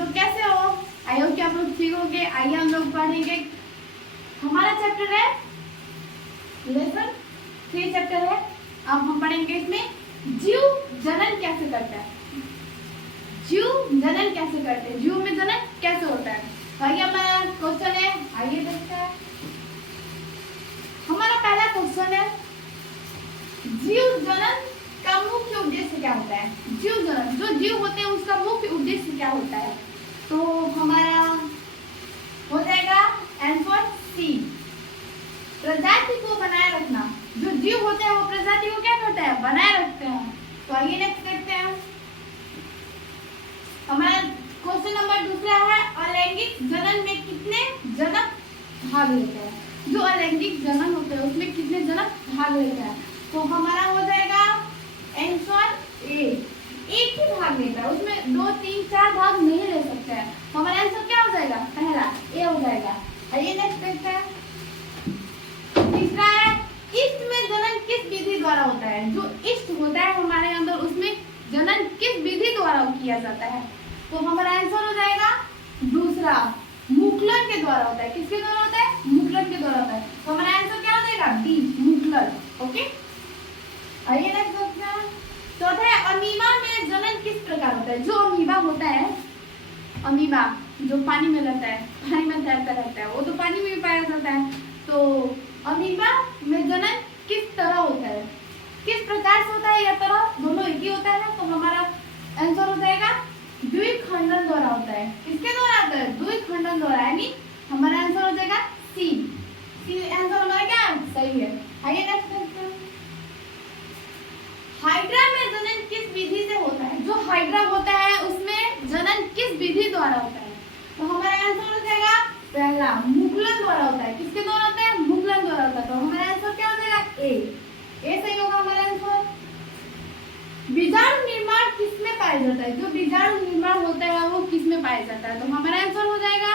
लोग कैसे हो? आई होप कि आप लोग ठीक होंगे। आइए हम लोग पढ़ेंगे, हमारा चैप्टर है लेसन 3 चैप्टर है। अब हम पढ़ेंगे इसमें जीव जनन कैसे करता है। जीव जनन कैसे करते हैं, जीव में जनन कैसे होता है। तो आइए हमारा क्वेश्चन है, आइए देखते हैं। हमारा पहला क्वेश्चन है, जीव जनन का मुख्य उद्देश्य क्या होता है। जीव जनन, जो जीव होते हैं उसका मुख्य उद्देश्य क्या होता है। तो हमारा हो जाएगा आंसर सी, प्रजाति को बनाए रखना। जो जीव होते हैं वो प्रजाति को क्या करते हैं, बनाए रखते हैं। तो आइए नेक्स्ट देखते हैं। हमारा क्वेश्चन नंबर दूसरा है, अलैंगिक जनन में कितने जनक भाग लेते हैं। जो अलैंगिक जनन होते हैं उसमें कितने जनक भाग लेते हैं। तो हमारा हो जाएगा आंसर ए, एक ही भाग लेता है, उसमें 2, 3, 4 भाग नहीं ले सकते हैं। तो हमारा आंसर क्या हो जाएगा, पहला ए हो जाएगा। आइए नेक्स्ट देखते हैं। तीसरा है, इष्ट में जनन किस विधि द्वारा होता है। जो इष्ट होता है हमारे अंदर उसमें जनन किस विधि द्वारा किया जाता है। तो हमारा आंसर हो जाएगा दूसरा, मुकुलन के द्वारा होता है। किसके द्वारा होता है, मुकुलन के द्वारा होता है। तो हमारा आंसर क्या हो जाएगा, बी, मुकुलन। ओके, आइए नेक्स्ट देखते हैं। चौथा है, अमीबा में जनन किस प्रकार होता है। जो अमीबा होता है, अमीबा जो पानी में रहता है, पानी में तैरता रहता है, वो तो पानी में भी पाया जाता है। तो अमीबा में जनन किस तरह होता है, किस प्रकार से होता है या तरह दोनों एक ही होता है। तो हमारा आंसर हो जाएगा द्विखंडन द्वारा होता है। किसके द्वारा होता है, द्विखंडन द्वारा, यानी हमारा आंसर हो जाएगा सी। सी आंसर हमारा क्या सही है। आइए नेक्स्ट देखते हैं। हाइड्रा में जनन किस विधि से होता है। जो हाइड्रा होता है उसमें जनन किस विधि द्वारा होता है। तो हमारा आंसर हो जाएगा पहला, मुकुलन द्वारा होता है। किसके द्वारा होता है, मुकुलन द्वारा होता है। तो हमारा आंसर क्या हो जाएगा ए सही होगा हमारा आंसर। बीजाणु निर्माण किसमें पाया जाता है। जो बीजाणु निर्माण होता है वो किसमें पाया जाता है। तो हमारा आंसर हो जाएगा,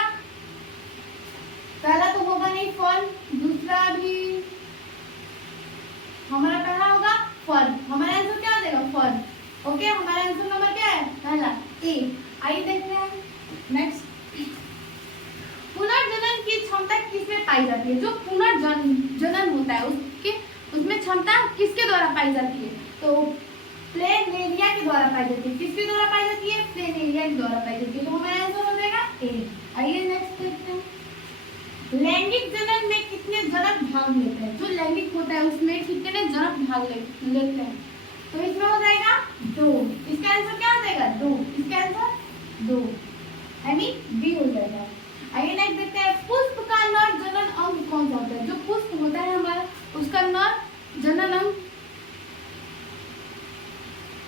पहला तो होगा नहीं फल, दूसरा भी हमारा पहला होगा फल। हमारा आंसर क्या हो जाएगा, फल। ओके, हमारा आंसर नंबर क्या है, पहला ए। आइए देखते हैं नेक्स्ट। पुनर्जनन की क्षमता किसमें पाई जाती है। जो पुनर्जनन होता है उसमें क्षमता किसके द्वारा पाई जाती है। तो प्लेनेरिया के द्वारा पाई जाती है। किसके द्वारा पाई जाती है, प्लेनेरिया के द्वारा पाई जाती है। तो हमारा आंसर हो जाएगा ए। आइए नेक्स्ट देखते हैं। लैंगिक जनन में कितने जनक भाग लेते हैं। जो लैंगिक होता है उसमें कितने जनक भाग लेते हैं। तो इसमें हो जाएगा 2। इसका आंसर क्या हो जाएगा, 2। इसका आंसर 2, यानी बी हो जाएगा। आइए नेक्स्ट देखते हैं। पुष्प का नर जनन अंग कौन सा होता है। जो पुष्प होता है हमारा उसका नर जनन अंग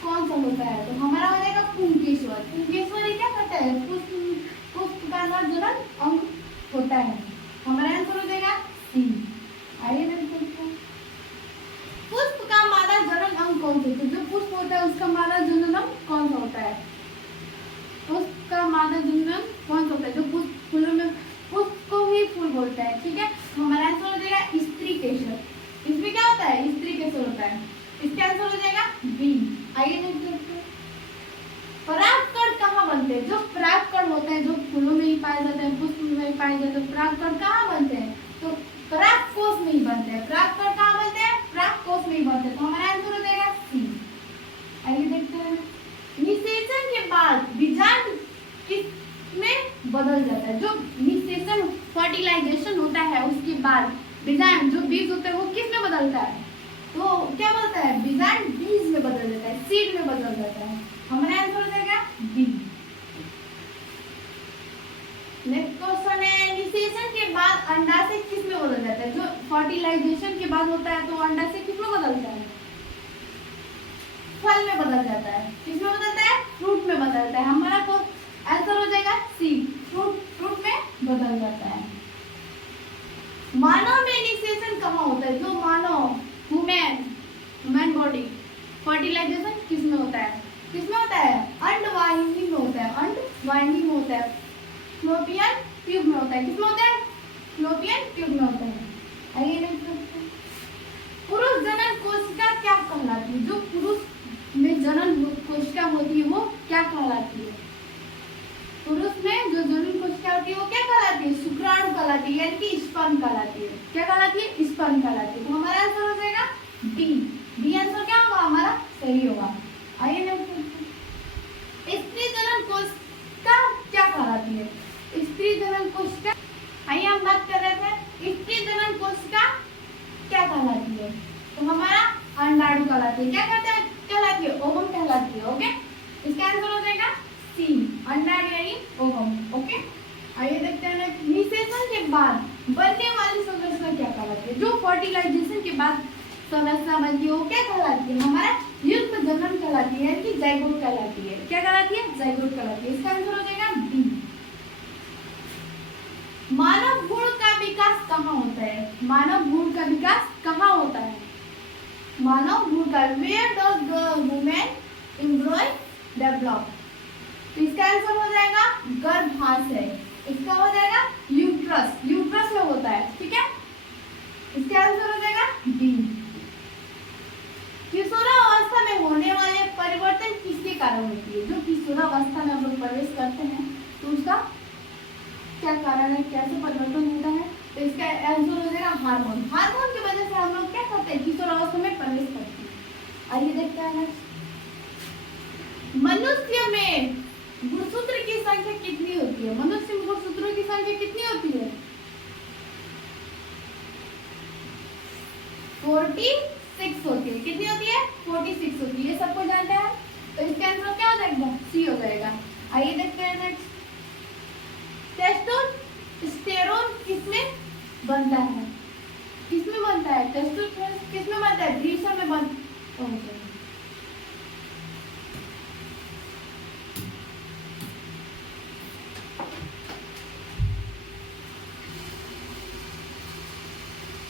कौन सा होता है। तो हमारा हो जाएगा पुंकेश्वर। पुंकेश्वर ये क्या करता है, पुष्प का नर जनन अंग होता है। हमारा आंसर हो जाएगा सी। आइए देखते हैं। पुष्प का मादा जनन अंग कौन सा। तो जो पुष्प होता है उसका मादा जनन अंग कौन सा होता है। पुष्प का मादा जनन अंग कौन सा होता है। जो पुष्प फूलों में, पुष्प को ही फूल बोलता है, ठीक है। तो हमारा आंसर हो जाएगा स्त्री केसर। इसमें क्या होता है, स्त्री केसर होता है। इसका आंसर हो जाएगा बी। आइए देखते हैं। परागकण कहाँ बनते हैं। जो परागकण होते हैं जो फूलों में ही पाए जाते हैं, पुष्प में ही पाए जाते हैं। परागकण कहाँ बनते हैं, तो परागकोश में ही बनते हैं। परागकण कहाँ बनते हैं, परागकोश में ही बनते हैं। तो हमारा आंसर हो जाएगा सी। आइए देखते हैं। निषेचन के बाद बीजाणु किसमें बदल जाता है। जो निषेचन फर्टिलाइजेशन होता है उसके बाद बीजाणु जो बीज होते हैं वो किस में बदलता है। तो क्या बोलता है, बीजाणु बीज में बदल जाता है, सीड में बदल जाता है। हमारा आंसर हो जाएगा बी। नेक्स्ट क्वेश्चन है, निषेचन के बाद अंडाशय किस में बदल जाता है। जो फर्टिलाइजेशन के बाद होता है तो अंडाशय किस में बदलता है, फल में बदल जाता है। किस में बदलता है, फ्रूट में बदलता है। हमारा को आंसर हो जाएगा सी, फ्रूट में बदल जाता है। मानव में निषेचन कहाँ होता है। जो मानव ह्यूमन बॉडी फर्टिलाइजेशन किस में होता है, किसमें होता है, अंडवाहिनी में होता है। अंडवाहिनी में होता है, फ्लोपियन ट्यूब में होता है। किसमें होता है, फ्लोपियन ट्यूब में होता है। आइए नेक्स्ट। पुरुष जनन कोशिका क्या कहलाती है। जो पुरुष में जनन कोशिका होती है वो क्या कहलाती है। पुरुष में जो जनन कोशिका होती है वो क्या कहलाती है? शुक्राणु कहलाती है, यानी कि स्पर्म कहलाती है। क्या कहलाती है? स्पर्म कहलाती है। तो हमारा आंसर हो जाएगा बी। बी आंसर क्या होगा हमारा? सही होगा। आइए नेक्स्ट, स्त्री जनन कोशिका क्या कहलाती है? स्त्री जनन कोशिका, आइए हम बात कर रहे थे स्त्री जनन कोशिका क्या कहलाती है? तो हमारा अंडाणु कहलाती है। क्या कहलाती है? ओवम कहलाती है। ओके, इसका आंसर हो जाएगा सी, अंडाणु यानी ओवम। ओके, आइए देखते हैं निषेचन के बाद बनने वाली संरचना क्या कहलाती है? जो फर्टिलाइजेशन के बाद संरचना बनती है वो क्या कहलाती है? हमारा युग्म जनन कहलाती है, यानी कि जाइगोट कहलाती है। क्या कहलाती है? जाइगोट कहलाती है। इसका आंसर हो जाएगा बी। मानव भ्रूण का विकास कहाँ होता है? मानव भ्रूण का विकास कहाँ होता है? मानव भ्रूण का where does the women embryo develop? तो इसका आंसर हो जाएगा गर्भाशय। इसका हो जाएगा यूट्रस, यूट्रस में होता है। ठीक है, इसका आंसर हो जाएगा बी। किशोरावस्था में होने वाले परिवर्तन किसके कारण होती है? जो किशोरावस्था में हम लोग प्रवेश करते हैं तो उसका क्या कारण है, कैसे परिवर्तन होता है? तो इसका आंसर हो जाएगा हार्मोन। हार्मोन की वजह से हम लोग क्या करते हैं? किशोरावस्था में प्रवेश करते हैं। आइए देखते हैं मनुष्य में गुणसूत्र की संख्या कितनी होती है? मनुष्य में गुणसूत्रों की संख्या कितनी होती है? 46 होती है। कितनी होती है? 46 होती है। ये सबको जानते हैं। तो इसका आंसर क्या हो जाएगा? सी हो जाएगा। आइए देखते हैं नेक्स्ट, टेस्टोस्टेरोन किसमें बनता है? किसमें बनता है? टेस्टोस्टेरोन किसमें बनता है? वृषण में बनता है।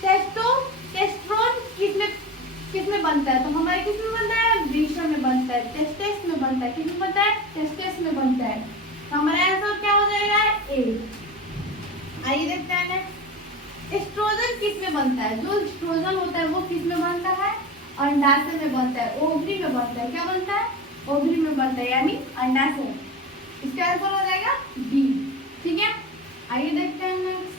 टेस्टोस्टेरोन किसमें बनता है? तो हमारे किसमें बनता है? वृषण में बनता है। टेस्टेस में बनता है। किसमें बनता है? टेस्टेस में बनता है। हमारा आंसर क्या हो जाएगा? ए। आइए देखते हैं नेक्स्ट, एस्ट्रोजन किसमें बनता है? जो एस्ट्रोजन होता है वो किसमें बनता है? अंडाशय में बनता है, ओवरी में बनता है। क्या बनता है? ओवरी में बनता है, यानी अंडाशय। इसका आंसर हो जाएगा बी। ठीक है, आइए देखते हैं नेक्स्ट,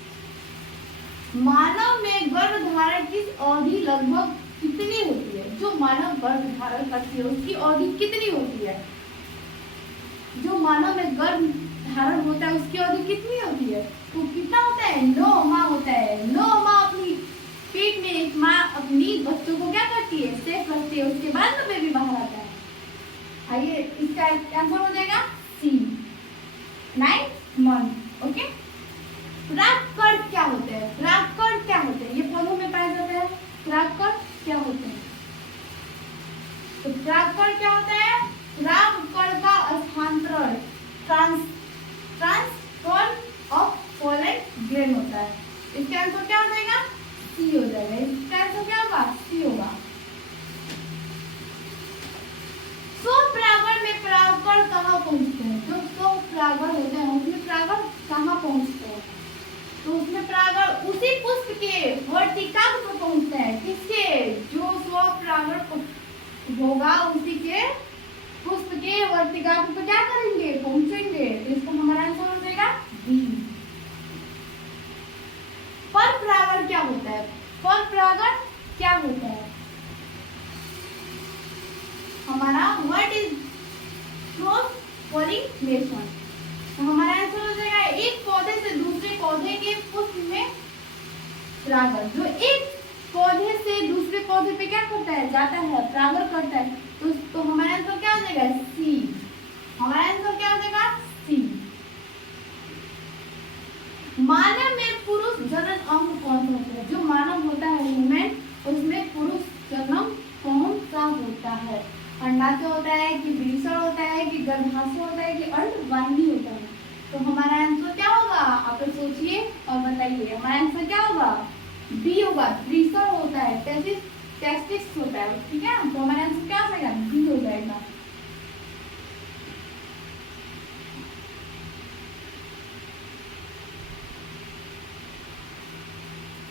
मानव में गर्भधारण की अवधि लगभग कितनी होती है? जो मानव गर्भधारण करती है उसकी अवधि कितनी होती है? जो मानव में गर्भ धारण होता है उसकी अवधि कितनी होती है? तो कितना होता है? 9 माह होता है। 9 माह अपनी पेट में एक माँ अपनी बच्चों को क्या करती है? सेफ रखती है। उसके बाद में बेबी बाहर आता है। आइए इसका आंसर हो जाएगा सी, 9 मंथ। ओके, परागकण क्या होते हैं? परागकण क्या होते हैं? ये पौधों में पाए जाते हैं। परागकण क्या होते हैं? तो परागकण क्या होता है? परागकण का स्थानांतरण ट्रांसफर ऑफ पोलन ग्रेन होता है। इसका आंसर क्या हो जाएगा? सी हो जाएगा। इसका आंसर क्या होगा? सी होगा। स्वपरागण में परागकण कहाँ पहुंचते हैं? जो स्वपरागण होते हैं उसमें परागण कहाँ पहुंचते हैं? तो उसमें परागण उसी पुष्प के वर्तिकाग्र पर पहुंचते हैं। किसके? जो स्वपरागण होगा उसी के पुष्प के वर्तिकाग्र पर क्या करेंगे? पहुंचेंगे। तो इसको हमारा आंसर हो जाएगा बी। परपरागण क्या होता है? परपरागण क्या होता है? हमारा व्हाट इज क्रॉस पॉलिनेशन? तो हमारा आंसर हो जाएगा एक पौधे से दूसरे पौधे के पुष्प में परागण। जो एक पौधे से दूसरे पौधे पे क्या करता है? जाता है, परागण करता है। तो हमारा आंसर क्या हो जाएगा? सी। हमारा आंसर क्या हो जाएगा? सी। मानव में पुरुष जनन अंग कौन सा होता है? जो मानव होता है ह्यूमन, उसमें पुरुष जन्म कौन सा होता है? अंडाशय होता है कि वृषण होता है कि गर्भाशय होता है कि अर्धवाहिनी होता है? तो हमारा आंसर क्या होगा? आप लोग सोचिए और बताइए। हमारा आंसर क्या होगा? बी होगा। वृषण होता है, टेस्टिस होता है। ठीक है, तो हमारा आंसर क्या हो जाएगा? बी हो जाएगा।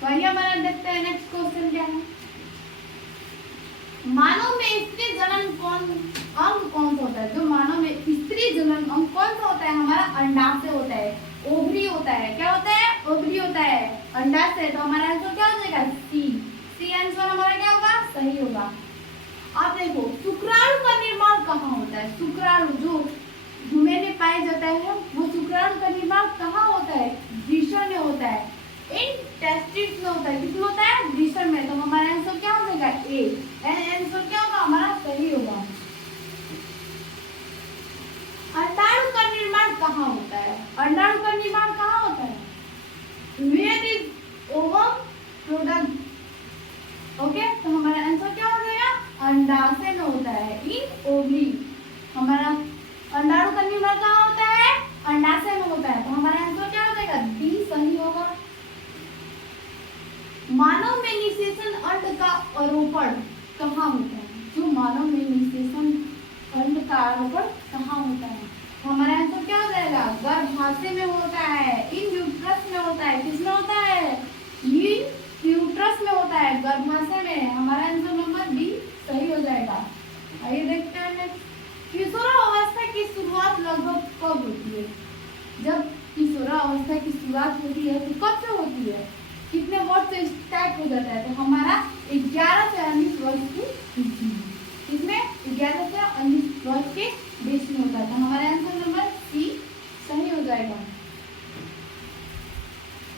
वही हमारा देखते हैं नेक्स्ट क्वेश्चन क्या है। मानव में स्त्री जनन अंग कौन सा होता है? जो मानव में स्त्री जनन अंग कौन सा होता है? हमारा अंडा से होता है, ओवरी होता है। क्या होता है? ओवरी होता है अंडा से। तो हमारा आंसर क्या हो जाएगा? सी। सी आंसर हमारा क्या होगा? सही होगा। आप देखो शुक्राणु का निर्माण कहाँ होता है? शुक्राणु जो भूमि में पाया जाता है वो शुक्राणु का निर्माण कहाँ होता है? वृषण में होता है, इन टेस्टिस में होता है। किसमें होता है? वृषण में। तो हमारा आंसर क्या हो जाएगा? ए। आंसर क्या होगा हमारा? सही होगा। अंडाणु का निर्माण कहाँ होता है? अंडाणु का निर्माण कहाँ होता है? Where is ovum product? Okay, तो हमारा आंसर क्या हो जाएगा? अंडाशय में होता है, इन ओवरी। हमारा अंडाणु का निर्माण कहाँ होता है? अंडाशय में होता है। तो हमारा आंसर क्या हो जाएगा? डी सही होगा। मानव में निषेचन अंड का आरोपण कहाँ होता है? जो मानव में निषेचन अंड का आरोपण कहाँ होता है? हमारा आंसर क्या हो जाएगा? गर्भाशय में होता है, इन यूट्रस में होता है। किसमें होता है? इन यूट्रस में होता है, गर्भाशय में। हमारा आंसर नंबर बी सही हो जाएगा। आइए देखते हैं नेक्स्ट। किशोरावस्था की शुरुआत लगभग कब होती है? जब किशोरावस्था की शुरुआत होती है तो कब से होती है? कितने वर्ष से स्टार्ट हो जाता है? तो हमारा 11 से 19 वर्ष की बीच में। इसमें 11 से 19 वर्ष के बीच में होता है। तो हमारा आंसर नंबर सी सही हो जाएगा।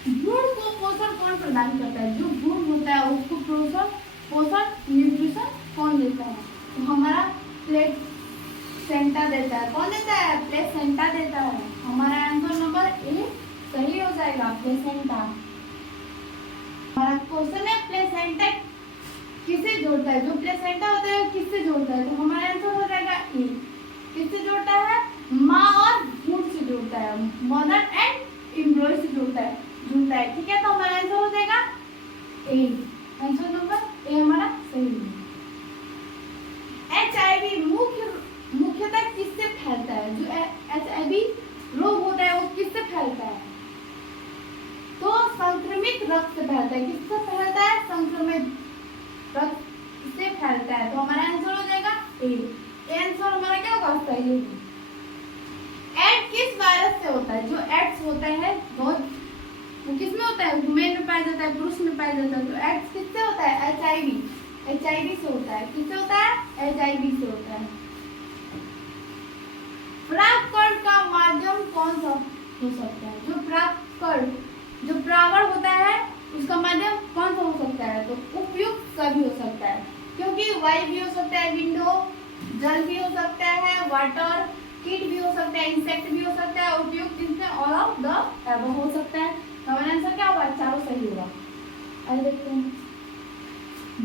भ्रूण को पोषण कौन प्रदान करता है? जो भ्रूण होता है उसको पोषण न्यूट्रिशन कौन देता है? तो हमारा प्लेसेंटा देता है। कौन देता है? प्लेसेंटा देता है। हमारा आंसर नंबर ए सही हो जाएगा, प्लेसेंटा। हमारा क्वेश्चन है प्लेसेंटा किसे जोड़ता है? जो प्लेसेंटा होता है किससे जोड़ता है? तो हमारा आंसर हो जाएगा ए। किससे जोड़ता है? माँ और भ्रूण से जोड़ता है, मदर एंड एम्ब्रॉय से जोड़ता है। ठीक है, तो हमारा आंसर हो जाएगा ए। आंसर नंबर ए हमारा सही है। HIV मुख्यतः किससे फैलता है? जो HIV रोग होता है वो किससे फैलता है? तो संक्रमित रक्त से फैलता है। किससे फैलता है? संक्रमित रक्त से फैलता है। तो हमारा आंसर हो जाएगा ए। आंसर हमारा क्या होगा? सही है। एड्स किस वायरस से होता है? जो एड्स होता है वो किसमें होता है? वुमेन में पाया जाता है, पुरुष में पाया जाता है। तो एड्स किससे होता है? HIV से होता है। किससे होता है? HIV से होता है। परागकण का माध्यम कौन सा हो सकता है? जो परागकण जो परागण होता है उसका माध्यम कौन सा हो सकता है? तो उपयुक्त सभी हो सकता है, क्योंकि वायु भी हो सकता है, विंडो, जल भी हो सकता है, वाटर, कीट भी हो सकता है, इंसेक्ट भी हो सकता है, उपयुक्त जिनसे ऑल ऑफ द अबव हो सकता है। हमारा आंसर क्या होगा? चारों सही होगा। आइए देखते हैं।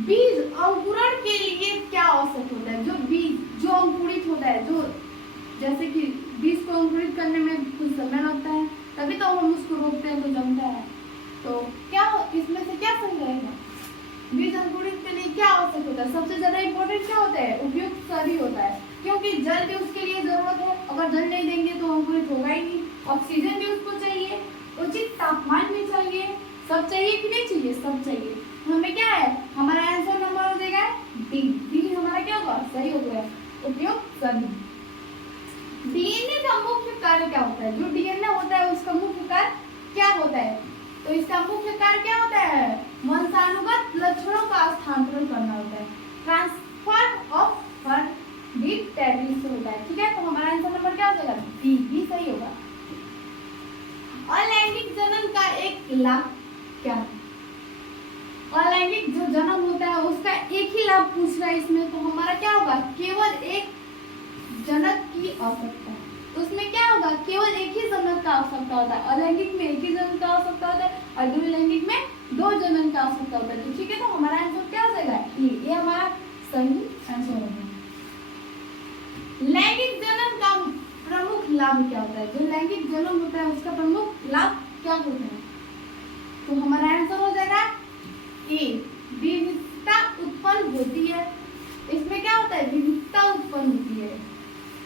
बीज अंकुरण के लिए क्या आवश्यक होता है? जो बीज जो अंकुरित होता है, जो जैसे कि बीज को अंकुरित करने में कुछ समय लगता है, तभी तो हम उसको रोकते हैं तो जमता है। तो क्या इसमें से क्या सही रहेगा? बीज अंकुरित के लिए क्या आवश्यक होता है? सबसे ज्यादा इंपॉर्टेंट क्या होता है? उपयुक्त सभी होता है, क्योंकि जल भी उसके लिए जरूरत है। अगर जल नहीं देंगे तो अंकुरित होगा ही नहीं। ऑक्सीजन भी उसको चाहिए, उचित तापमान भी चाहिए, सब चाहिए कि नहीं चाहिए? सब चाहिए। हमें क्या है? हमारा आंसर नंबर हो जाएगा डी। डी हमारा क्या होगा? सही हो गया, उपयुक्त सभी। डीएनए का मुख्य कार्य क्या होता है? जो डीएनए होता है उसका मुख्य कार्य क्या होता है? तो इसका मुख्य कार्य क्या होता है? वंशानुगत लक्षणों का स्थानांतरण करना होता है, ट्रांसफर ऑफ हेरिडिटी से होता है। ठीक है, तो हमारा आंसर नंबर क्या हो जाएगा? बी। बी सही होगा। अलैंगिक जनन का एक लाभ क्या है? अलैंगिक जो जन्म होता है उसका एक ही लाभ पूछ रहा है इसमें। तो हमारा क्या होगा? केवल एक जनक की आवश्यकता है। तो उसमें क्या होगा? केवल एक ही जनक का आवश्यकता होता है। अलैंगिक में एक ही जनक का आवश्यकता होता है और द्विलैंगिक में 2 जनन का आवश्यकता होता है। तो ठीक है, तो हमारा आंसर क्या हो जाएगा? ये हमारा सही आंसर होगा। लैंगिक जनन का प्रमुख लाभ क्या होता है? जो लैंगिक जन्म होता है उसका प्रमुख लाभ क्या होता है? तो हमारा आंसर हो जाएगा ए। विविधता उत्पन्न होती है। इसमें क्या होता है? विविधता उत्पन्न होती है।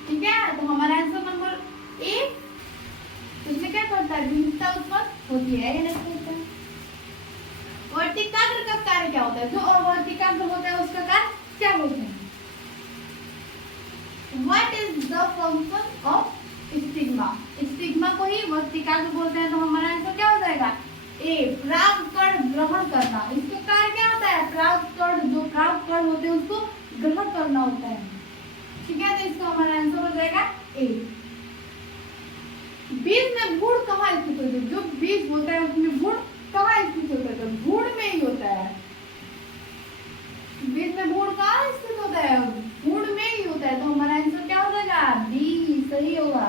ठीक है, तो हमारा आंसर नंबर ए। इसमें क्या करता है? विविधता उत्पन्न होती है। वर्तिकाग्र का कार्य क्या होता है? जो अवर्तिकाग्र होता है उसका कार्य क्या होता है? What is the function of stigma? Stigma वस्ती का बोलते हैं, तो हमारा आंसर क्या हो जाएगा? ए, परागकण ग्रहण करना। इसका कार्य क्या होता है? परागकण, जो परागकण होते हैं उसको ग्रहण करना होता है। ठीक है, तो इसका हमारा आंसर हो जाएगा ए। बीज में भ्रूण कहाँ स्थित होते हैं? जो बीज होता है उसमें भ्रूण कहाँ स्थित होता है? भ्रूण में ही होता है। बीज में भ्रूण कहाँ स्थित होता है? भ्रूण में ही होता है। तो हमारा आंसर क्या हो जाएगा? बी सही होगा।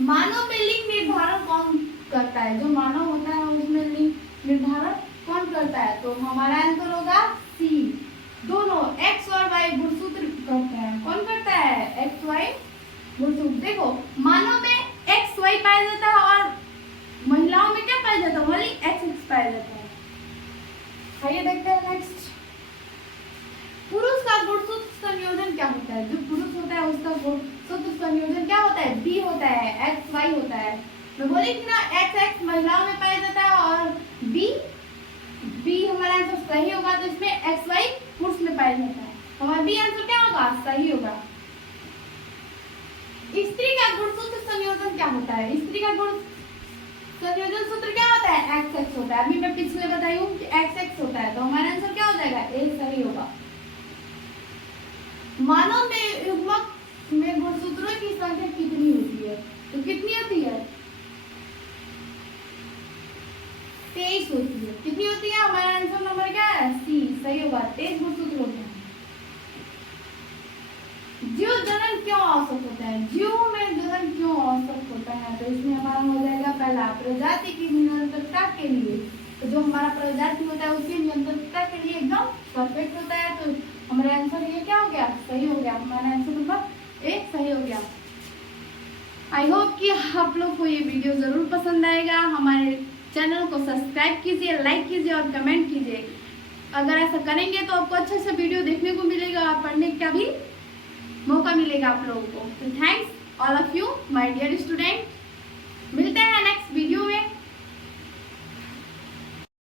मानव में लिंग निर्धारण कौन करता है? जो मानव होता है उसमें लिंग निर्धारण कौन करता है? तो हमारा आंसर होगा सी, दोनों एक्स और वाई गुणसूत्र करते हैं। कौन करता है? एक्स वाई गुणसूत्र। देखो, मानव में एक्स वाई पाया जाता है और महिलाओं में क्या पाया जाता है? ओनली एक्स एक्स पाया जाता है। आइए देखते हैं नेक्स्ट। पुरुष का गुणसूत्र संयोजन क्या होता है? जो पुरुष होता है उसका गुणसूत्र संयोजन क्या होता है? बी होता है, एक्स वाई होता है। मैं बोली थी ना, एक्स एक्स महिलाओं में पाया जाता है और बी हमारा आंसर सही होगा। तो इसमें एक्स वाई पुरुष में पाया जाता है। हमारा बी आंसर क्या होगा? सही होगा। स्त्री का गुणसूत्र संयोजन क्या होता है? स्त्री का गुण संयोजन सूत्र क्या होता है? एक्स एक्स होता है। अभी मैं पिछले बताई हूँ कि एक्स एक्स होता है। तो हमारा आंसर क्या हो जाएगा? ए सही होगा। मानव में युग्मक में गुणसूत्रों की संख्या कितनी होती है? तो कितनी होती है? 23 होती है। कितनी होती है? हमारा आंसर नंबर क्या है? सी सही होगा। 23 गुणसूत्र होते हैं। जीव जनन क्यों आवश्यक होता है? जीव में जनन क्यों आवश्यक होता है? तो इसमें हमारा हो जाएगा पहला, प्रजाति की निरंतरता के लिए। तो जो हमारा प्रजाति होता है उसकी निरंतरता के लिए एकदम परफेक्ट होता है। तो हमारा आंसर ये क्या हो गया? सही हो गया। हमारा आंसर नंबर ए सही हो गया। आई होप कि आप लोग को ये वीडियो जरूर पसंद आएगा। हमारे चैनल को सब्सक्राइब कीजिए, लाइक कीजिए और कमेंट कीजिए। अगर ऐसा करेंगे तो आपको अच्छे से वीडियो देखने को मिलेगा और पढ़ने का भी मौका मिलेगा आप लोगों को। तो thanks all of you my dear student. मिलते हैं नेक्स्ट